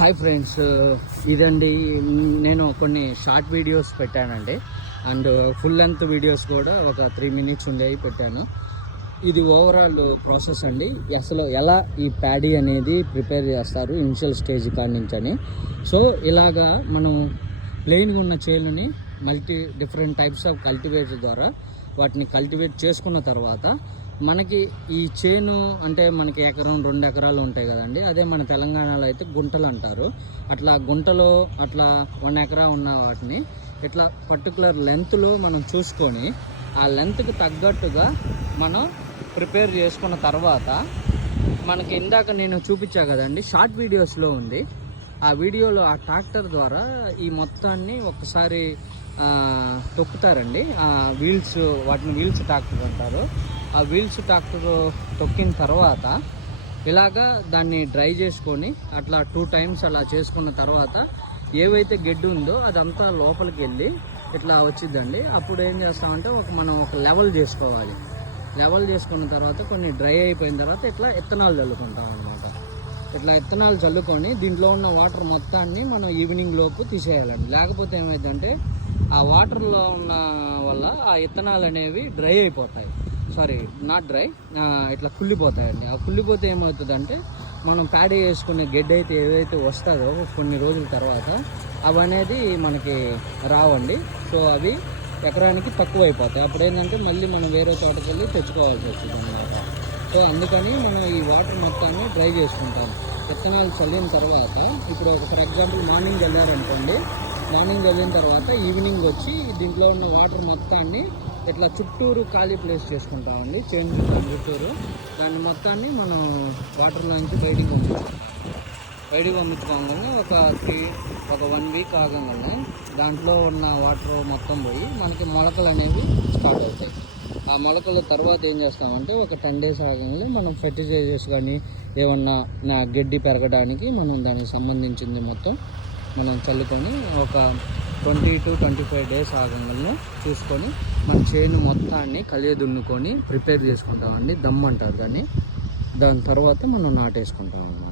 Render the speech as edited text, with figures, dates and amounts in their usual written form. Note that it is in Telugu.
హాయ్ ఫ్రెండ్స్, ఇదండి నేను కొన్ని షార్ట్ వీడియోస్ పెట్టానండి. అండ్ ఫుల్ లెంత్ వీడియోస్ కూడా ఒక 3 minutes ఉండేవి పెట్టాను. ఇది ఓవరాల్ ప్రాసెస్ అండి. అసలు ఎలా ఈ ప్యాడీ అనేది ప్రిపేర్ చేస్తారు ఇనిషియల్ స్టేజ్ కాడి నుంచి అని. సో ఇలాగా మనం ప్లెయిన్గా ఉన్న చేనుని డిఫరెంట్ టైప్స్ ఆఫ్ కల్టివేటర్ ద్వారా వాటిని కల్టివేట్ చేసుకున్న తర్వాత మనకి ఈ చేను అంటే మనకి 1-2 ఎకరాలు ఉంటాయి కదండి. అదే మన తెలంగాణలో అయితే గుంటలు అంటారు. అట్లా గుంటలో అట్లా 1 ఎకరా ఉన్న వాటిని ఇట్లా పర్టికులర్ లెంత్లో మనం చూసుకొని ఆ లెంత్కి తగ్గట్టుగా మనం ప్రిపేర్ చేసుకున్న తర్వాత మనకి ఇందాక నేను చూపించా కదండి, షార్ట్ వీడియోస్లో ఉంది. ఆ వీడియోలో ఆ ట్రాక్టర్ ద్వారా ఈ మొత్తాన్ని ఒక్కసారి తొక్కుతారండి. వాటిని వీల్స్ ట్రాక్టర్ అంటారు. ఆ వీల్స్ ట్రాక్టర్ తొక్కిన తర్వాత ఇలాగా దాన్ని డ్రై చేసుకొని అట్లా 2 times అలా చేసుకున్న తర్వాత ఏవైతే గడ్డి ఉందో అదంతా లోపలికి వెళ్ళి ఇట్లా వచ్చిద్దండి. అప్పుడు ఏం చేస్తామంటే మనం ఒక లెవెల్ చేసుకోవాలి. లెవెల్ చేసుకున్న తర్వాత కొన్ని డ్రై అయిపోయిన తర్వాత ఇట్లా ఇత్తనాలు చల్లుకుంటాం అన్నమాట. ఇట్లా ఇత్తనాలు చల్లుకొని దీంట్లో ఉన్న వాటర్ మొత్తాన్ని మనం ఈవినింగ్ లోపు తీసేయాలండి. లేకపోతే ఏమైందంటే ఆ వాటర్లో ఉన్న వల్ల ఆ ఇత్తనాలు అనేవి డ్రై అయిపోతాయి. నాట్ డ్రై, ఇట్లా కుళ్ళిపోతాయండి. ఆ కుళ్ళిపోతే ఏమవుతుందంటే మనం ప్యాడీ వేసుకునే గడ్డి అయితే ఏదైతే వస్తుందో కొన్ని రోజుల తర్వాత అవనేది మనకి రావండి. సో అవి ఎకరానికి తక్కువ అయిపోతాయి. అప్పుడు ఏంటంటే మళ్ళీ మనం వేరే తోటకి వెళ్ళి తెచ్చుకోవాల్సి వస్తుంది అన్నమాట. సో అందుకని మనం ఈ వాటర్ మొత్తాన్ని డ్రై చేసుకుంటాం. విత్తనాలు చల్లిన తర్వాత ఇప్పుడు ఫర్ ఎగ్జాంపుల్ మార్నింగ్ వెళ్ళారనుకోండి, మార్నింగ్ వెళ్ళిన తర్వాత ఈవినింగ్ వచ్చి దీంట్లో ఉన్న వాటర్ మొత్తాన్ని ఇట్లా చుట్టూరు ఖాళీ ప్లేస్ చేసుకుంటామండి. చేను చుట్టూరు దాన్ని మొత్తాన్ని మనం వాటర్లోంచి బయటికి పంపించుకోగానే ఒక 1 week ఆగంగానే దాంట్లో ఉన్న వాటర్ మొత్తం పోయి మనకి మొలకలు అనేవి స్టార్ట్ అవుతాయి. ఆ మొలకల తర్వాత ఏం చేస్తామంటే ఒక 10 days ఆగంగానే మనం ఫెర్టిలైజర్స్ కానీ ఏమన్నా గడ్డి పెరగడానికి మనం దానికి సంబంధించింది మొత్తం మనం చల్లుకొని ఒక 20 to 25 days ఆగంగానే చూసుకొని మన చేను మొత్తాన్ని కలియదున్నుకొని ప్రిపేర్ చేసుకుంటామండి. దమ్ అంటారు దాన్ని. దాని తర్వాత మనం నాటేసుకుంటాం అన్నమాట.